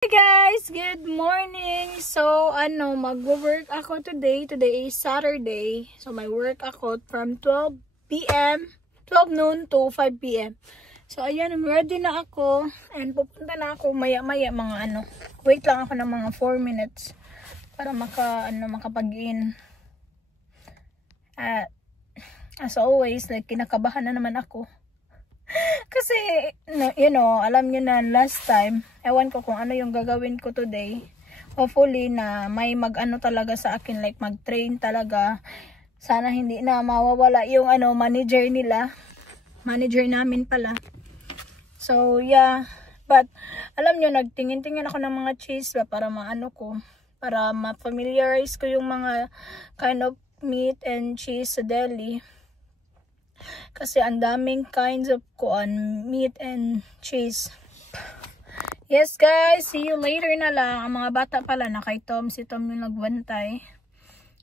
Hey guys, good morning. So, mag-work ako today. Today is Saturday. So, may work ako from 12 noon to 5 p.m. So, ayan, ready na ako. And pupunta na ako maya-maya mga wait lang ako ng mga 4 minutes para makapag-in. As always, kinakabahan na naman ako. Kasi, alam nyo na last time, ewan ko kung ano yung gagawin ko today. Hopefully na may talaga sa akin, like mag-train talaga. Sana hindi na mawawala yung manager nila. Manager namin pala. So, yeah. But, alam nyo, nagtingin-tingin ako ng mga cheese para para ma-familiarize ko yung mga kind of meat and cheese sa deli. Kasi ang daming kinds of meat and cheese. Yes guys, see you later na lang. Ang mga bata pala na kay Tom, si Tom yung nagbantay.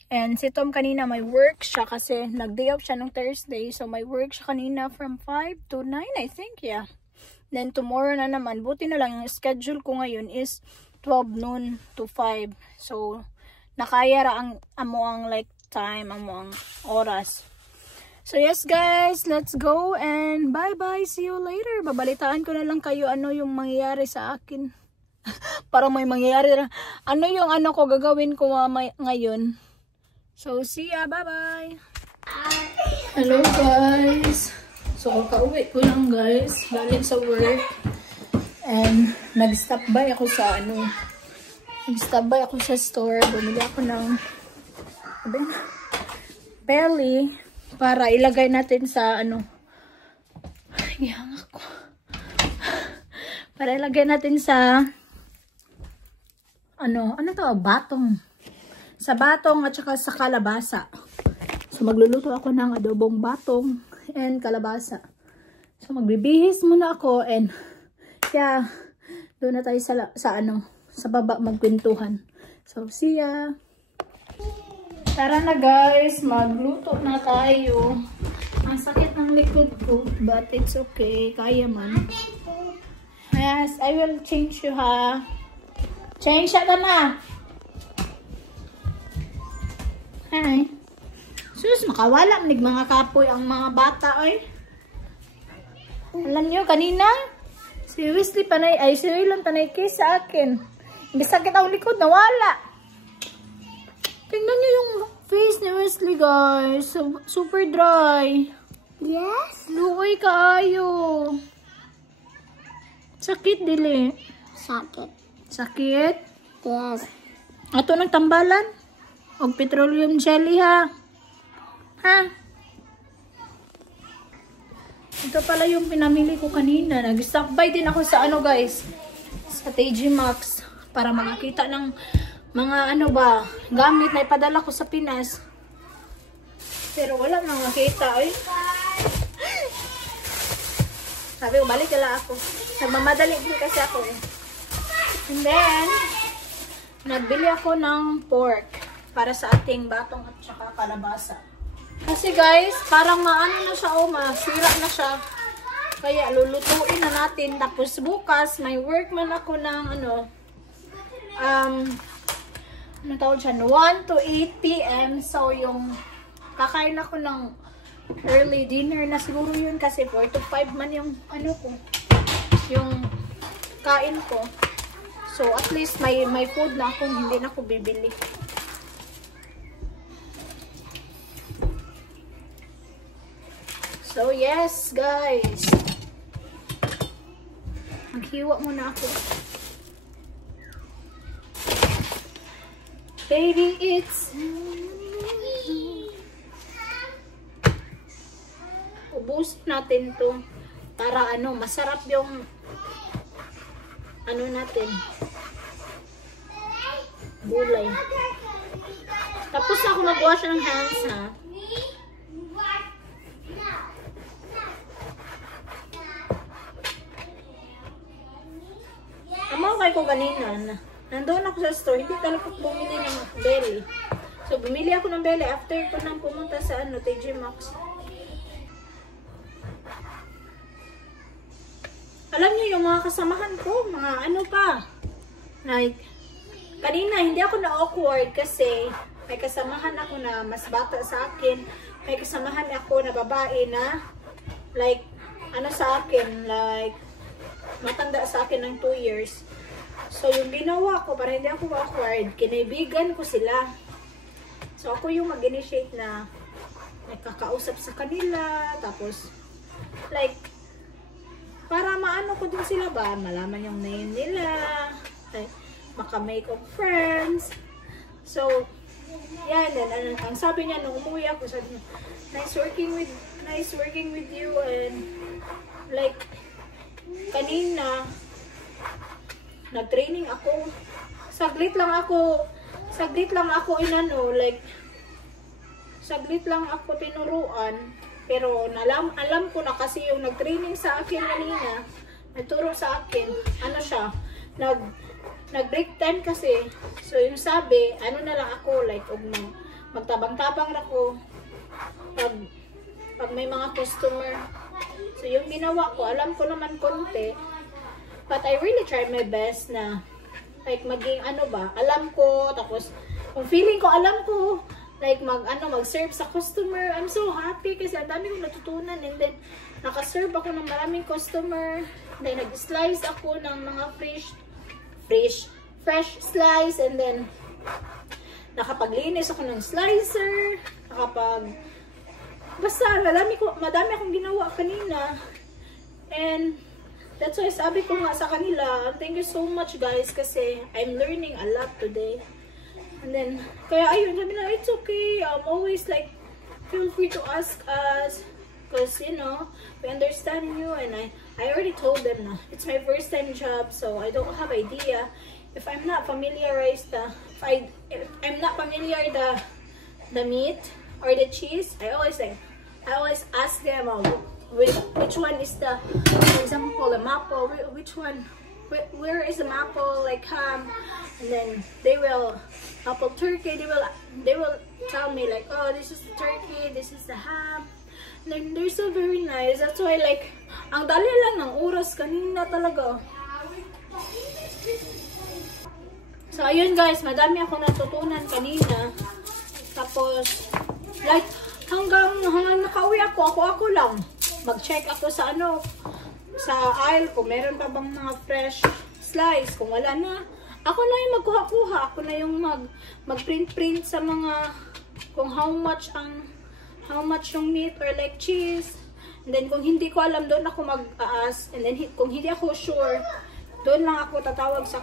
And si Tom kanina may work siya kasi nag-day off siya nung Thursday. So may work siya kanina from 5 to 9 I think, yeah. Then tomorrow na naman, buti na lang yung schedule ko ngayon is 12 noon to 5. So nakaya ra ang like time, ang oras. So yes guys, let's go and bye-bye. See you later. Babalitaan ko na lang kayo yung mangyayari sa akin. Parang may mangyayari na. Yung ko gagawin ko ngayon. So see ya, bye-bye. Hello guys. So kauwi ko lang guys, galing sa work. And nag-stop by ako sa store. Bumili ako ng belly. Para ilagay natin sa para ilagay natin sa batong. Sa batong at saka sa kalabasa. So magluluto ako ng adobong batong and kalabasa. So magbibihis muna ako and yeah, doon na tayo sa baba magkwentuhan. So see ya. Tara na guys, magluto na tayo. Ang sakit ng likod ko, but it's okay. Kaya man. Yes, I will change you ha. Change siya na. Hi. Sus, makawala manig mga kapoy ang mga bata ay. Alam nyo, kanina, si Wesley panay, si Waylon panay kiss sa akin. Hindi sakit ang likod, nawala. Tingnan nyo yung face ni Wesley, guys. Super dry. Yes? Luoy kaayo. Sakit, dili. Sakit. Sakit? Yes. Ato ng tambalan? O petroleum jelly, ha? Ha? Ito pala yung pinamili ko kanina. Nag-stop by din ako sa guys. Sa TJ Maxx. Para makakita ng mga gamit na ipadala ko sa Pinas. Pero wala nang makita, eh. Sabi ko, balik kala ako. Nagmamadali din kasi ako, eh. And then, nagbili ako ng pork para sa ating batong at saka kalabasa. Kasi guys, parang na siya, masira na siya. Kaya lulutuin na natin. Tapos bukas, may work man ako ng tawag siya, 1 to 8 p.m. So, yung kakain ako ng early dinner na siguro yun kasi 4 to 5 man yung yung kain ko. So, at least may food na akong hindi na ako bibili. So, yes, guys. Maghiwa muna ako. Baby, it's ubus natin to para masarap yung natin gulay. Tapos ako mag-wash ng hands na. Amaw kay ko kanina na. Nandoon ako sa store, hindi talaga bumili ng belly. So, bumili ako ng belly after ko nang pumunta sa TJ Maxx. Alam niyo yung mga kasamahan ko, mga Like, kanina, hindi ako na-awkward kasi may kasamahan ako na mas bata sa akin. May kasamahan ako na babae na, like, ano sa akin, like, matanda sa akin ng 2 years. So, yung ginawa ko, para hindi ako awkward, kinaibigan ko sila. So, ako yung mag-initiate na nakakausap sa kanila, tapos, like, para maano ko din sila ba, malaman yung name nila, like, maka-make of friends. So, yan, and ang sabi niya, nung umuwi ako, sabi niya, nice working with you, and, like, kanina, nag-training ako, saglit lang ako inano, like, saglit lang ako tinuruan, pero alam ko na kasi yung nag-training sa akin kanina, nagturo sa akin, ano siya, nag-break time kasi, so yung sabi, ano na lang ako, like, magtabang-tabang na ko, pag may mga customer. So yung ginawa ko, alam ko naman konti, but I really try my best na, like, maging ano ba, alam ko, tapos, kung feeling ko, alam ko, like, mag-serve sa customer. I'm so happy kasi ang dami kong natutunan, and then, nakaserve ako ng maraming customer, then, nag-slice ako ng mga fresh slice, and then, nakapaglinis ako ng slicer, basta, madami akong ginawa kanina, and, that's why sabi ko nga sa kanila, thank you so much guys, kasi I'm learning a lot today. And then, kaya ayun, sabi na, it's okay, always like, feel free to ask us, because, you know, we understand you, and I already told them na, it's my first time job, so I don't have idea. If I'm not familiarized, if I'm not familiar the meat or the cheese, I always ask them, which one is the, for example, the maple, which one, where is the maple, like ham, and then they will, maple turkey, they will tell me like, oh, this is the turkey, this is the ham, and then they're so very nice. That's why, like, ang dali lang ng oras kanina talaga. So ayun guys, madami ako natutunan kanina, tapos like hanggang nakauwi ako lang mag-check ako sa sa aisle kung meron pa bang mga fresh slice. Kung wala na, ako na yung magkuha-kuha, ako na yung mag-print sa mga kung how much yung meat or like cheese. And then kung hindi ko alam, doon ako mag-ask, and then kung hindi ako sure, doon lang ako tatawag sa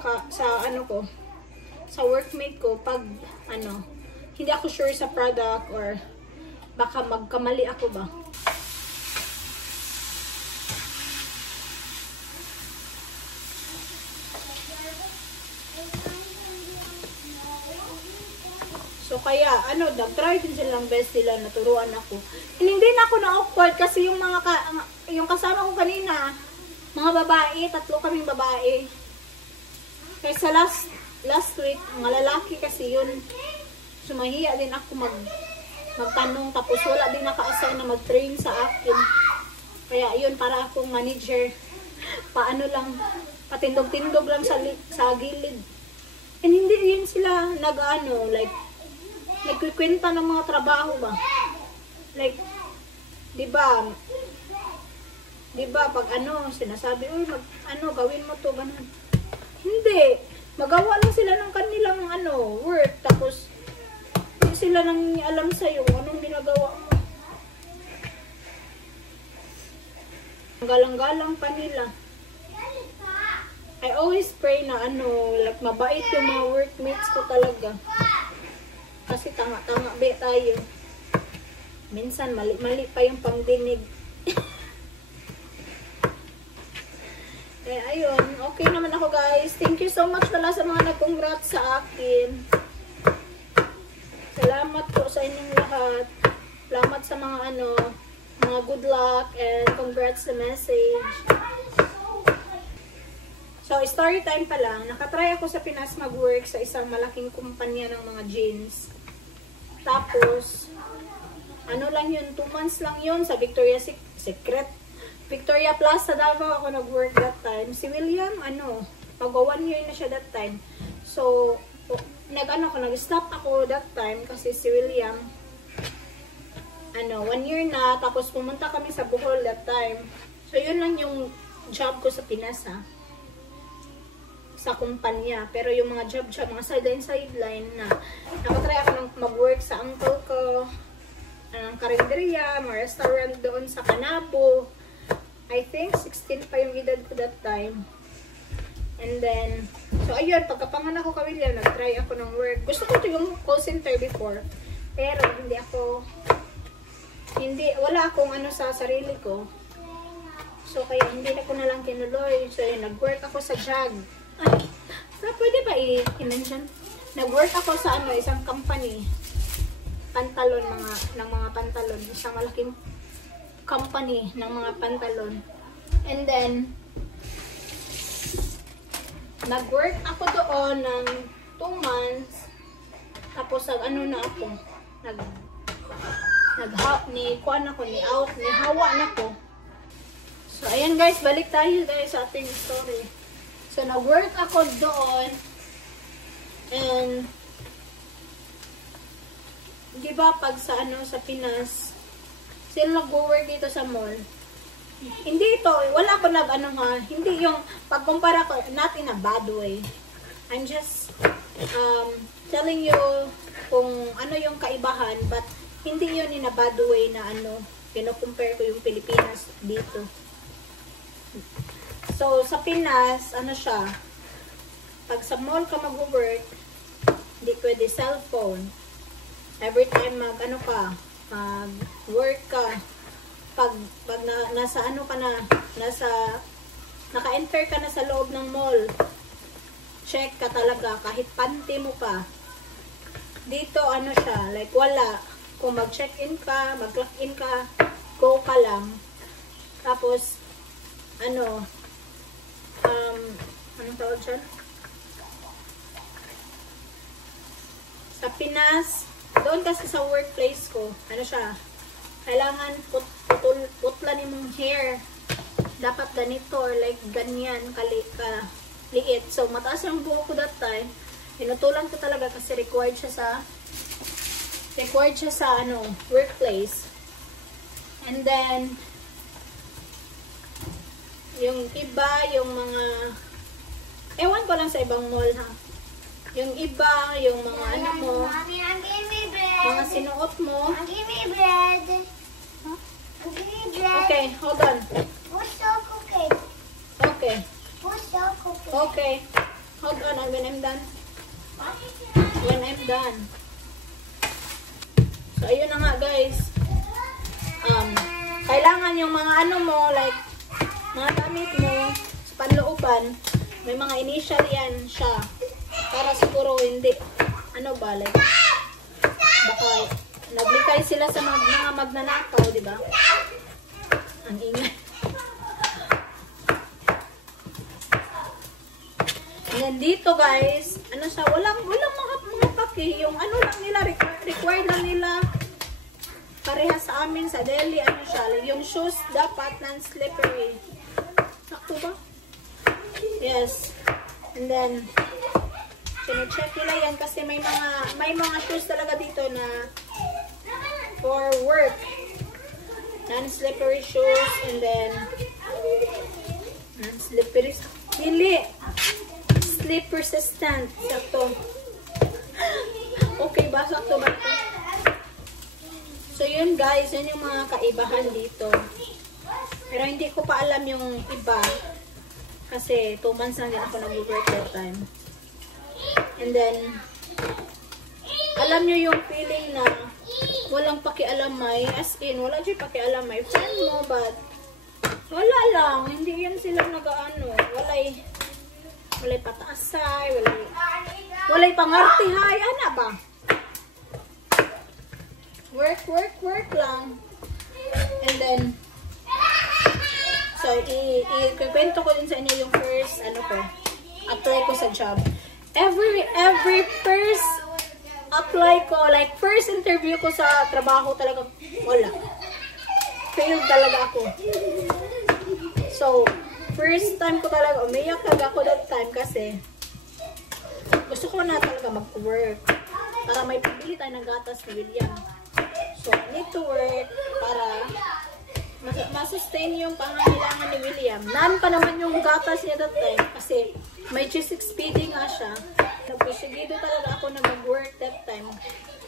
workmate ko pag hindi ako sure sa product or baka magkamali ako ba. So kaya, nag-try din silang best nila, naturuan ako. And hindi na ako na-awkward kasi yung yung kasama ko kanina, mga babae, 3 kaming babae. Kaysa last week, mga lalaki kasi yun, sumahiya din ako magtanong, tapos wala din naka-assign na mag-train sa akin. Kaya yun, para akong manager, paano lang, patindog-tindog lang sa gilid. And hindi yun sila like, nagkikwenta ng mga trabaho ba? Like, di ba pag sinasabi, uy, gawin mo to, ganun. Hindi. Magawa lang sila ng kanilang work, tapos hindi sila nang alam sa'yo anong ginagawa mo. Galang-galang pa nila. I always pray na like mabait yung mga workmates ko talaga. Kasi tanga-tanga tayo. Minsan mali-mali pa yung pangdinig. Eh, ayun. Okay naman ako guys. Thank you so much pala sa mga nag-congrats sa akin. Salamat po sa inyong lahat. Salamat sa mga mga good luck and congrats sa message. So, story time pa lang. Nakatry ako sa Pinas mag-work sa isang malaking kumpanya ng mga jeans. Tapos, lang yun, 2 months lang yun sa Victoria Plaza Davao ako nag-work that time. Si William, Mag 1 year na siya that time. So, nag-stop ako that time kasi si William, 1 year na, tapos pumunta kami sa Bohol that time. So, yun lang yung job ko sa Pinas, sa kumpanya. Pero yung mga job, mga sideline na nakatry ako ng mag-work sa uncle ko, ng karinderya, mga restaurant doon sa Canabo. I think 16 pa yung edad ko that time. And then, so ayun, pagkapanganak ko kami William, nag-try ako ng work. Gusto ko ito yung call center before. Pero wala akong sa sarili ko. So kaya hindi na ko na lang kinuloy. So yun, nag-work ako sa JAG. Pwede ba i-mention? Nag-work ako sa isang company. Pantalon, ng mga pantalon. Isang malaking company ng mga pantalon. And then, nag-work ako doon ng 2 months. Tapos, na ako. Hawa na ko. So, ayan guys, balik tayo sa ating story. So, nag-work ako doon. And, di ba pag sa Pinas, sila nag-work dito sa mall. Hindi ito, wala ko hindi yung, pagkumpara ko, not in a bad way. I'm just, telling you kung ano yung kaibahan, but hindi yun in a bad way na compare ko yung Pilipinas dito. So, sa Pinas, siya, pag sa mall ka mag-work, hindi pwede cellphone. Every time mag-work ka, pag nasa naka-enter ka na sa loob ng mall, check ka talaga, kahit panty mo pa. Dito, siya, like, wala. Kung mag-check-in ka, mag-clock-in ka, go ka lang. Tapos, anong tawag dyan? Sa Pinas, doon kasi sa workplace ko, siya, kailangan putlan mong hair. Dapat ganito or like ganyan, kaliit. So, mataas yung buhok ko that time. Pinutulan ko talaga kasi required siya sa workplace. And then, yung iba, yung mga, ewan ko lang sa ibang mall yung iba, yung mga mo, mga sinuot mo. Okay, hold on. Okay. Okay. Hold on, when I'm done. So, ayun na nga guys. Kailangan yung mga mo, like, mga damit mo, sa panlooban, may mga initial yan siya. Para siguro hindi, like, baka naglikay sila sa mga magnanakaw, di ba? Ang ingay. And then dito guys, siya, walang mga paki, yung lang nila, required lang nila, pareha sa amin, sa Delhi, siya, yung shoes dapat non-slippery. Sakto ba? Yes. And then, sino-check nila yan kasi may mga shoes talaga dito na for work. Non-slippery shoes, and then non-slippery, slip resistant. Sakto. Okay ba? Sakto ba ito? So yun guys, yun yung mga kaibahan dito. Pero hindi ko pa alam yung iba kasi 2 months lang din ako nag-work that time. And then, alam nyo yung feeling na walang pakialamay, as in, wala dyan pakialamay, friend mo, but wala lang, hindi yan sila walay pataasay, walay pangartihay, ba? Work lang. And then, so, i-kwento ko din sa inyo yung first, apply ko sa job. Every first apply ko, like first interview ko sa trabaho talaga, wala. Failed talaga ako. So, first time ko talaga, umiyak talaga ako that time kasi gusto ko na talaga mag-work para may pabili tayo ng gatas ni William. So, I need to work para masustain yung pangangailangan ni William. Nan pa naman yung gatas niya that time kasi may G6PD nga siya. Nagpusigido talaga ako na mag-work that time.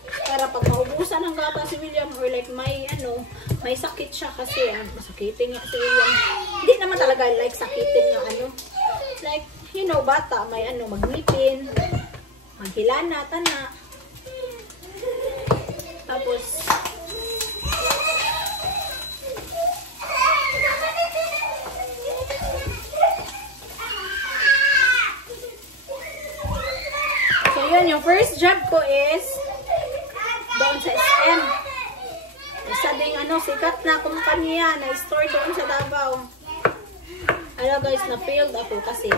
Para pag maubusan ng gatas si William or like may sakit siya kasi masakitin nga si William. Hindi naman talaga like sakitin nga like, you know, bata, may magnipin, maghilana, tana. Tapos, so yun, yung first job ko is doon sa SM. Isa ding sikat na kumpanya na store doon sa Davao. Guys, na-failed ako kasi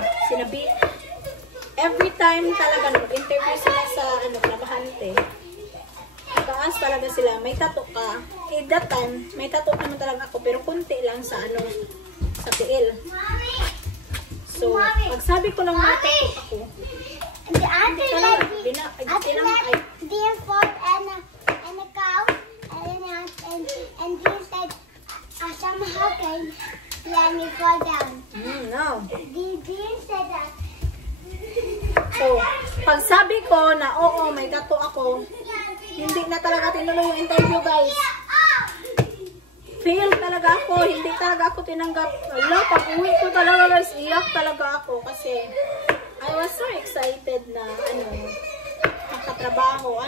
every time talaga na mag-interview sila sa trabahante. Taas talaga sila, may tattoo ka. That time, may tattoo naman talaga ako pero kunti lang sa sa tiil. So, pagsabi ko lang may tattoo ako. The other talaga, and a cow, and he said, somehow can let me fall down. No. The deer said that. So, pag sabi ko na oo, may tattoo ako, hindi na talaga tinuloy yung interview, guys. Fail talaga ako, hindi talaga ako tinanggap. Wala, pag uwi ko talaga, guys, iyak talaga ako kasi I was so excited na makatrabaho,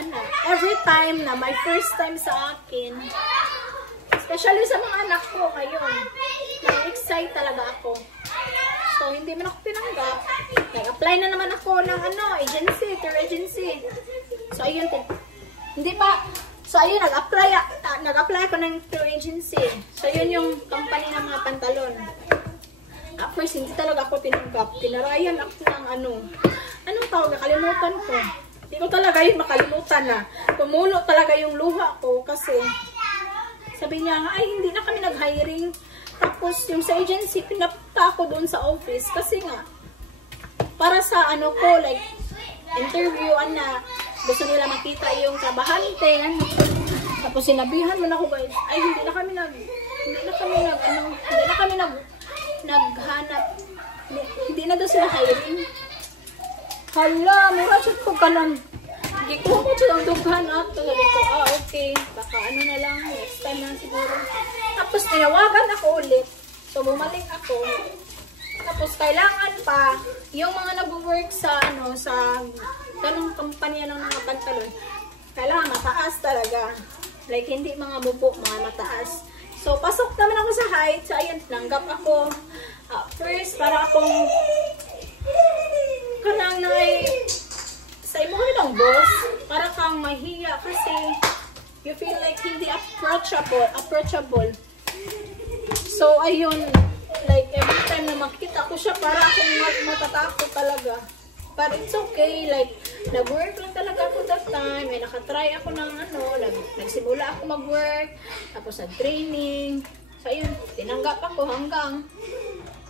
every time na my first time sa akin, especially sa mga anak ko ngayon, na-excite talaga ako. So, hindi man ako tinanggap. Nag-apply na naman ako ng agency, tour agency. So, ayun, hindi pa. So, ayun, nag-apply ako ng tour agency. So, yun yung company ng mga pantalon. At first, hindi talaga ako tinanggap. Tinarayan ako ng anong tawag, nakalimutan ko. Hindi ko talaga yun makalimutan na. Tumulo talaga yung luha ko kasi sabi niya, ay, hindi na kami nag-hiring. Tapos, yung sa agency, pinapunta ako doon sa office kasi nga, para sa ko, like, interview, gusto nila makita yung trabahante, Tapos, sinabihan mo na ako, guys, ay, hindi na kami naghanap. Hindi na daw sila hiring. Hala, mura siya ko ka lang. Hindi ko silang dughan ato. Sabi ko, okay. Baka na lang, next time na siguro. Tapos, tinawagan ako ulit. So, bumalik ako. Tapos, kailangan pa, yung mga nag-work sa ganong kampanya ng mga pantalon, kailangan mataas talaga. Like, hindi mga bubo, mga mataas. So, pasok naman ako sa height. So, ayun, tinanggap ako. First, para akong kanang sa imo ng boss, para kang mahiya kasi you feel like hindi approachable. So, ayun, like, every time na makita ko siya, para akong matatakot talaga. But it's okay, like, nag-work lang talaga ako that time, nakatry ako ng nagsimula ako mag-work, tapos nag-training. So, ayun, tinanggap ako hanggang,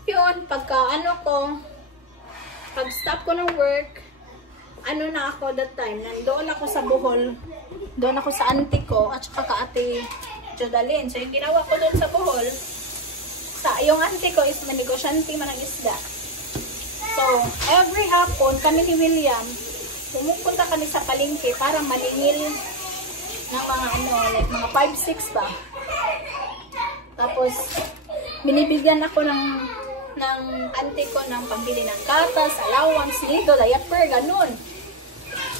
yun, pag-stop ko ng work, na ako that time, nandoon ako sa Bohol, doon ako sa auntie ko, at saka ka-ate Jodalyn. So, yung ginawa ko doon sa Bohol, yung auntie ko is manegosyante man ng isda. So, every hapon, kami ni William, pumupunta kami sa palengke para maningil ng mga like mga 5-6 ba. Tapos, binibigyan ako ng auntie ko ng pambili ng gatas, allowance, nido, diaper, ganun.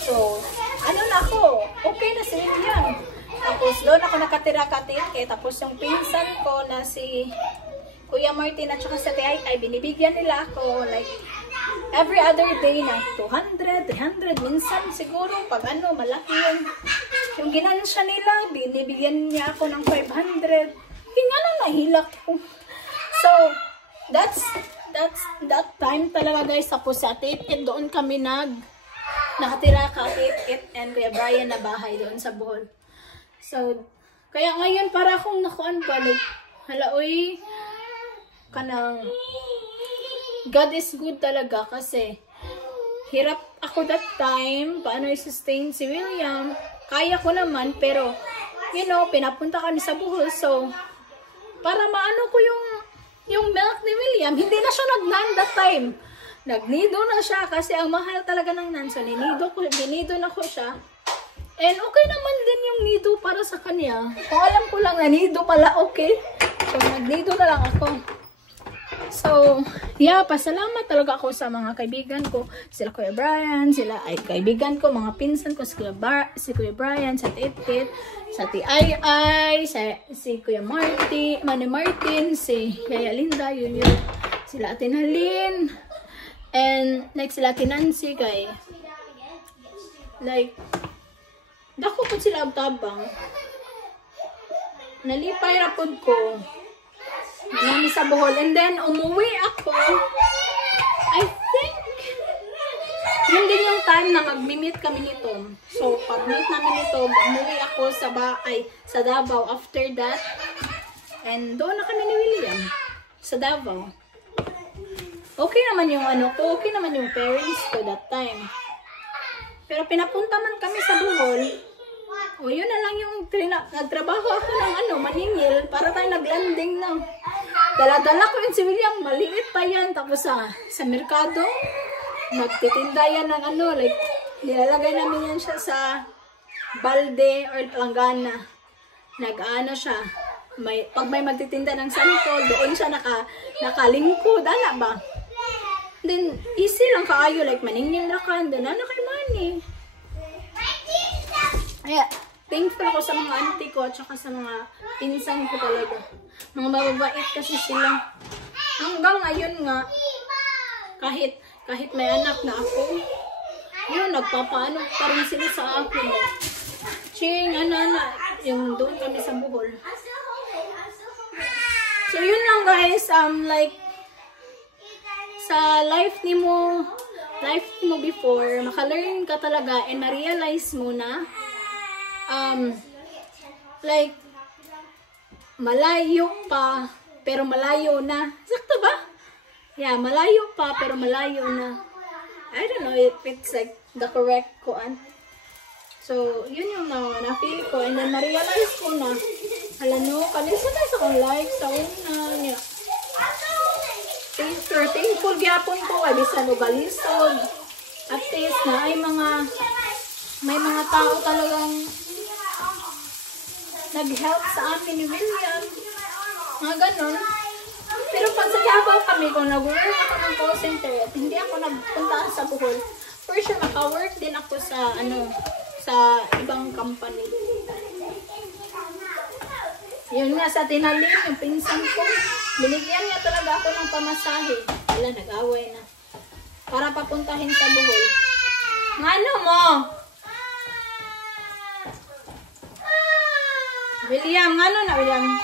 So, na ako, okay na si William. Tapos, doon ako nakatira-katike. Tapos, yung pinsan ko na si Kuya Martin at saka sa Taytay, binibigyan nila ako, like, every other day na 200, 300, minsan siguro, pag malaki yung ginansya nila, binibigyan niya ako ng 500. Kaya lang nahilak ko. So, that time talaga, guys. Tapos sa Titit, doon kami nakatira ka Titit and Kuya Brian na bahay doon sa Bohol. So, kaya ngayon para akong nakuan pa, like, hala, uy, kanang God is good talaga kasi hirap ako that time. Paano i-sustain si William? Kaya ko naman, pero, you know, pinapunta kami sa Bohol. So, para maano ko yung milk ni William, hindi na siya nag-nan that time. Nagnido na siya kasi ang mahal talaga ng nan. So, dinido na ko siya. And okay naman din yung nido para sa kanya. Kung alam ko lang na nido pala, okay. So, nagnido na lang ako. So, yeah, pasalamat talaga ako sa mga kaibigan ko. Sila Kuya Brian, sila ay kaibigan ko, mga pinsan ko, si Kuya Brian, sa Tittit, sa T.I.I., si Kuya Manny Martin, si Yaya Linda, yun, sila Ate Nalyn, and like sila Ate Nancy, kay, like, dako po sila ang tabang. Nalipay rapod ko. Nami sa Bohol. And then, umuwi ako. I think, yun din yung time na mag-meet kami ni Tom. So, pag-meet namin ni Tom, umuwi ako sa Davao after that. And doon na kami ni William. Sa Davao. Okay naman yung okay naman yung parents ko that time. Pero pinapunta man kami sa Bohol. O, yun na lang yung nagtrabaho ako ng maningil para tayo naglanding na. Dala-dala ko yun si William, maliit pa yan. Tapos sa merkado, magtitinda yan ng like, nilalagay namin yan siya sa balde or langgana. Nag-ano siya. Pag may magtitinda ng santol, doon siya nakalingko. Dala ba? Then, easy lang kaayo. Like, maningil na ka. Doon na kay money. Kaya, thankful ako sa mga auntie ko at saka sa mga pinsan ko talaga. Mga mababait kasi sila. Hanggang ngayon nga, kahit may anak na ako, yun, nagpapaano pa rin sila sa akin. Ching, yung doon kami sa Bohol. So, yun lang guys, like, sa life ni mo before, makalearn ka talaga and ma-realize mo na, like, malayo pa, pero malayo na. Sakto ba? Yeah, malayo pa, pero malayo na. I don't know if it's like the correct koan. So, yun yung na-feel ko. And then, na-realize ko na, kalisa na sa kong life sa una niya. Thankful gyapon ko, ay bisan o balisod. At least na may mga tao talagang nag-help sa amin ni William. Mga ganon. Pero pag sa Davao kami, kung nag-work ako ng call center at hindi ako nagpunta sa Bohol, for sure maka-work din ako sa sa ibang company. Yun nga sa Tinalin, yung pinsan ko, binigyan niya talaga ako ng pamasahe. Wala, nag-away na. Para papuntahin sa Bohol. Ano mo? William, ano na William?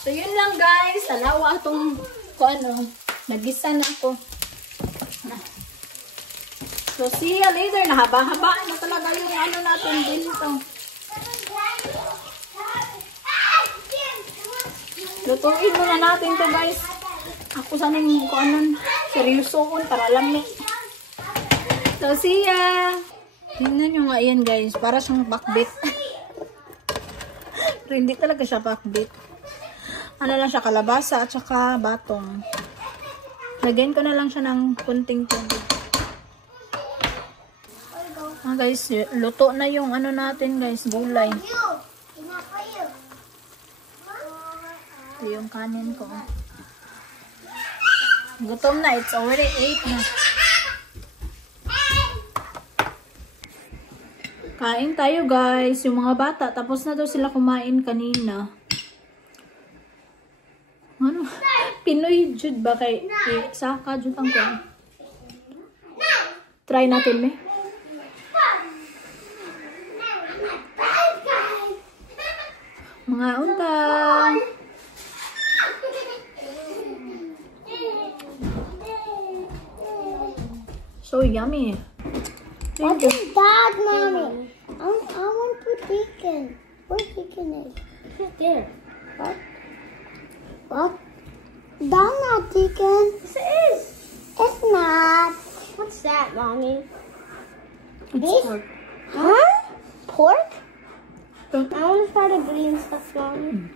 So yun lang guys, tanawa atong nagisa na ako. So see you later, nahaba-haba na talaga yung natin dito. Lutuin muna natin to guys. Ako sana yung seryosoon para lami. So, see ya! Tingnan nyo nga yan, guys. Para siyang bakbit. Pero hindi talaga siya bakbit. Ano lang siya, kalabasa at saka batong. Lagyan ko na lang siya ng kunting tubig. Guys, luto na yung natin, guys. Gulay. Ito yung kanin ko. Gutom na. It's already 8 na. Kain tayo guys. Yung mga bata, tapos na daw sila kumain kanina. Pinoy jud ba kay Saka jud ang ko. Try natin me. Mga unta. So yummy. What is that, Mommy? I want to put chicken. Where's chicken is? Right there. What? What? That's not chicken. Yes, it is. It's not. What's that, Mommy? Beef? Huh? Pork? I want to try the green stuff, Mommy.